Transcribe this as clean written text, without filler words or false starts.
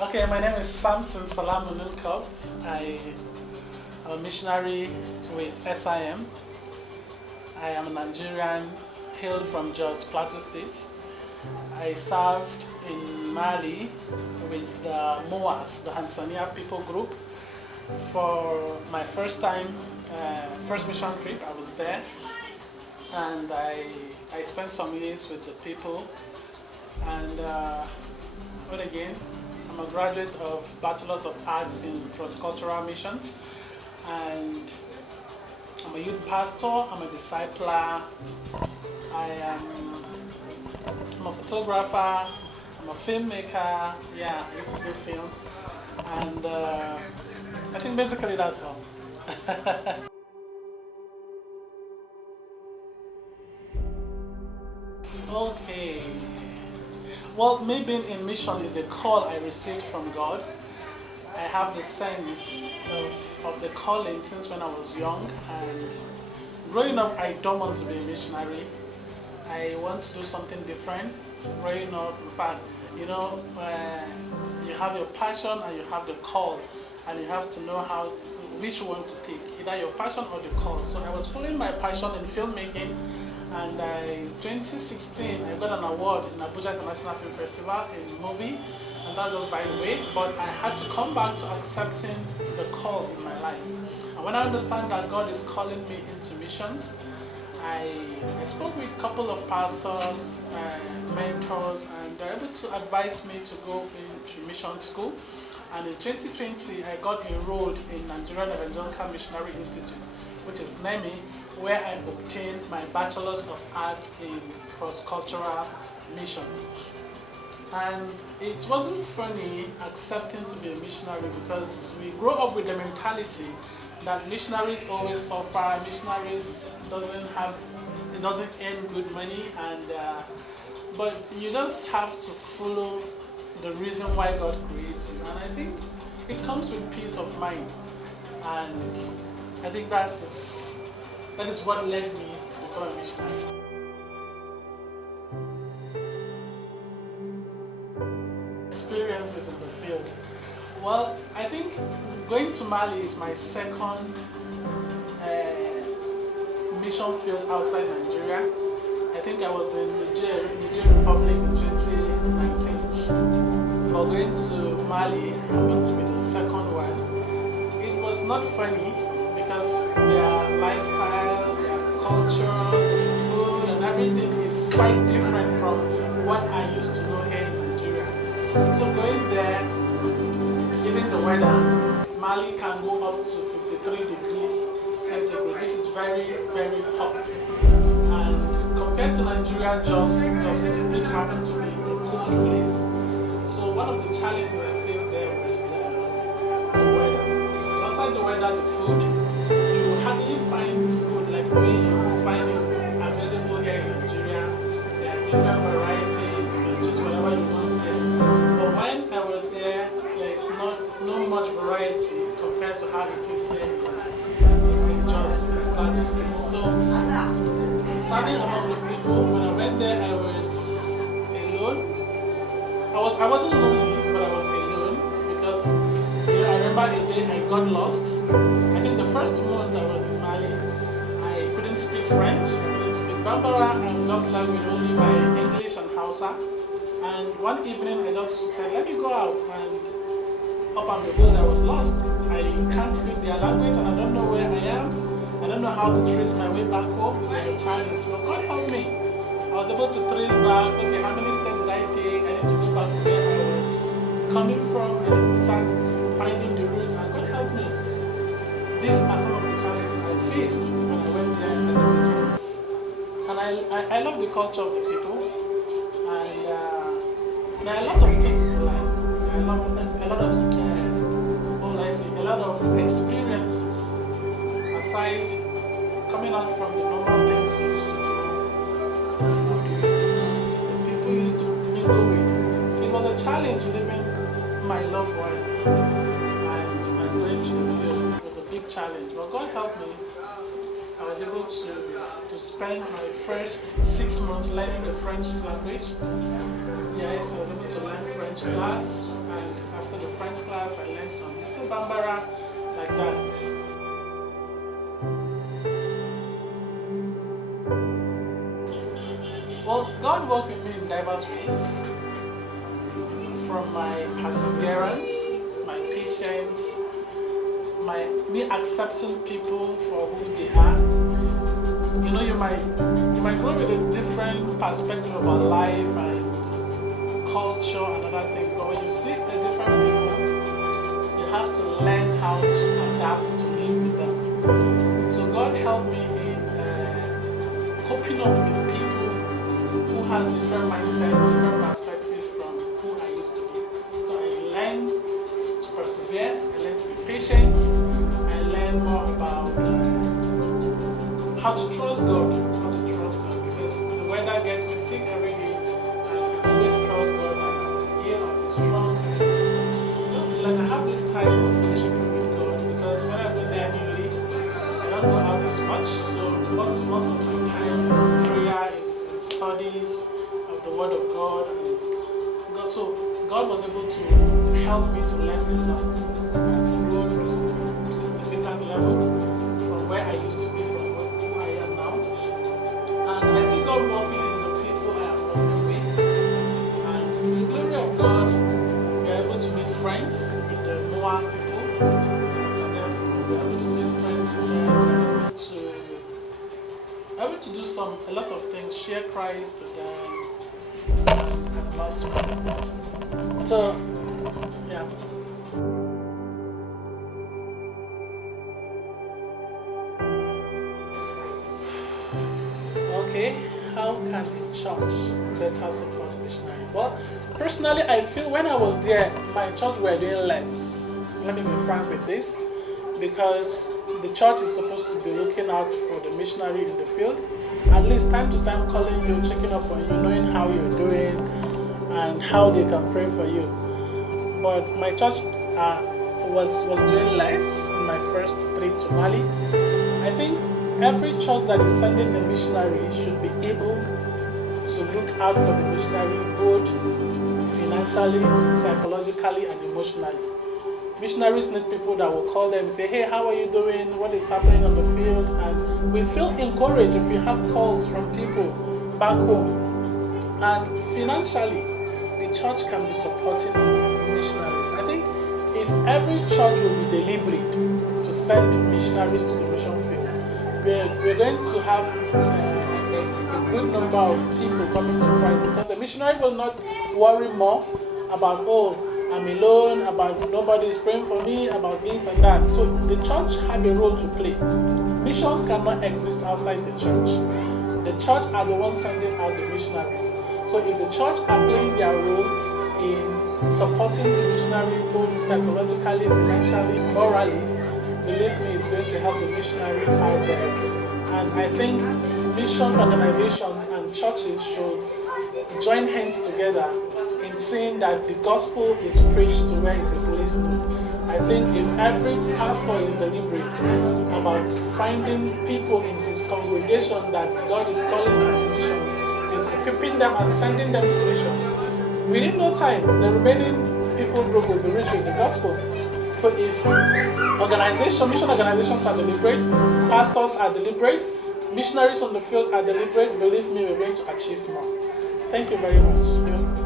Okay, my name is Samson Salamununkob. I am a missionary with SIM. I am a Nigerian, hailed from Jos Plateau State. I served in Mali with the MOAS, the Hansania People Group, for my first time, first mission trip. I was there, and I spent some years with the people. And what again? I'm a graduate of Bachelor's of Arts in Cross-Cultural Missions, and I'm a youth pastor, I'm a discipler, I'm a photographer, I'm a filmmaker, yeah, I used to do film, and I think basically that's all. Okay. Well, me being in mission is a call I received from God. I have the sense of the calling since when I was young, and growing up I don't want to be a missionary. I want to do something different. Growing up, in fact, you have your passion and you have the call, and you have to know which one to take, either your passion or the call. So I was following my passion in filmmaking, and in 2016 I got an award in Abuja International Film Festival in movie, and that was by the way, but I had to come back to accepting the call in my life. And when I understand that God is calling me into missions, I spoke with a couple of pastors, mentors, and they're able to advise me to go into mission school. And in 2020, I got enrolled in Nigerian Evangelical Missionary Institute, which is NEMI, where I obtained my Bachelor's of Arts in Cross-Cultural Missions. And it wasn't funny accepting to be a missionary, because we grow up with the mentality that missionaries always suffer, missionaries doesn't earn good money, and but you just have to follow the reason why God creates you, and I think it comes with peace of mind, and I think that is what led me to become a missionary. Experiences in the field. Well, I think going to Mali is my second mission field outside Nigeria. I think I was in Niger Republic in 2019. But going to Mali happened to be the second one. It was not funny because their lifestyle, their culture, food and everything is quite different from what I used to know here in Nigeria. So going there, given the weather, Mali can go up to 53 degrees centigrade, which is very, very hot. And compared to Nigeria, which happened to be a cold place. So one of the challenges I faced there was the weather. Outside the weather, the food, you will hardly find food like the way you find it available here in Nigeria. There are different varieties, you can choose whatever you want here. But when I was there, there is no much variety compared to how it is here in Jos Plateau State. So serving among the people, when I went there, I was alone. I wasn't lonely, but I was alone because I remember a day I got lost. I think the first month I was in Mali, I couldn't speak French, I couldn't speak Bambara, I was just learning only by English and Hausa. And one evening I just said, let me go out, and up on the road I was lost. I can't speak their language and I don't know where I am. I don't know how to trace my way back home. It was a challenge, but God helped me. I was able to trace back, okay, how many steps did I take? I need to go back to where I was coming from. I need to start finding the route, and God helped me. These are some of the challenges I faced when I went there. And I love the culture of the people, and there are a lot of things to learn. There are a lot of experiences aside coming out from the normal things you used to do, the food you used to eat, the people you used to mingle with. It was a challenge leaving my loved ones and going to the field. It was a big challenge, but God helped me. I was able able to spend my first 6 months learning the French language. Yes, I was able to learn French class, and after the French class, I learned some little Bambara, like that. Well, God worked with me in diverse ways, from my perseverance, my patience, me accepting people for who they are. You know, you might grow with a different perspective about life and culture and other things, but when you see the different people, you have to learn how to adapt to live with them. So God helped me in coping up with people who have different mindsets, different perspectives from who I used to be. So I learned to persevere, I learned to be patient, I learned more about how to trust God, because the weather gets me sick every day, and I always trust God and heal and be strong. Just learn, I have this type of fellowship with God, because when I go there newly, I don't go out as much, so most of my time is prayer, in studies of the Word of God, and God was able to help me to learn a lot. I've grown to a significant level from where I used to be, from who I am now. And I see God working in the people I am working with. And to the glory of God, we are able to make friends with the Moa people. And then we are able to make friends with them, able to do a lot of things, share Christ to them, and lots more. So, yeah. Okay, how can a church better support missionary? Well, personally, I feel when I was there, my church were doing less. Let me be frank with this, because the church is supposed to be looking out for the missionary in the field, at least time to time calling you, checking up on you, knowing how you're doing and how they can pray for you. But my church was doing less in my first trip to Mali. I think every church that is sending a missionary should be able to look out for the missionary, both financially, psychologically, and emotionally. Missionaries need people that will call them and say, hey, how are you doing? What is happening on the field? And we feel encouraged if we have calls from people back home. And financially, the church can be supporting missionaries. I think if every church will be deliberate to send missionaries to the mission field, we're going to have a good number of people coming to Christ, because the missionary will not worry more about, oh, I'm alone, about nobody is praying for me, about this and that. So the church have a role to play. Missions cannot exist outside the church. The church are the ones sending out the missionaries. So if the church are playing their role in supporting the missionary, both psychologically, financially, morally, believe me, it's going to help the missionaries out there. And I think mission organizations and churches should join hands together in saying that the gospel is preached to where it is least known. I think if every pastor is deliberate about finding people in his congregation that God is calling into missions, is equipping them and sending them to missions, within no time, the remaining people group will be reached with the gospel. So if mission organizations are deliberate, pastors are deliberate, missionaries on the field are deliberate, believe me, we're going to achieve more. Thank you very much.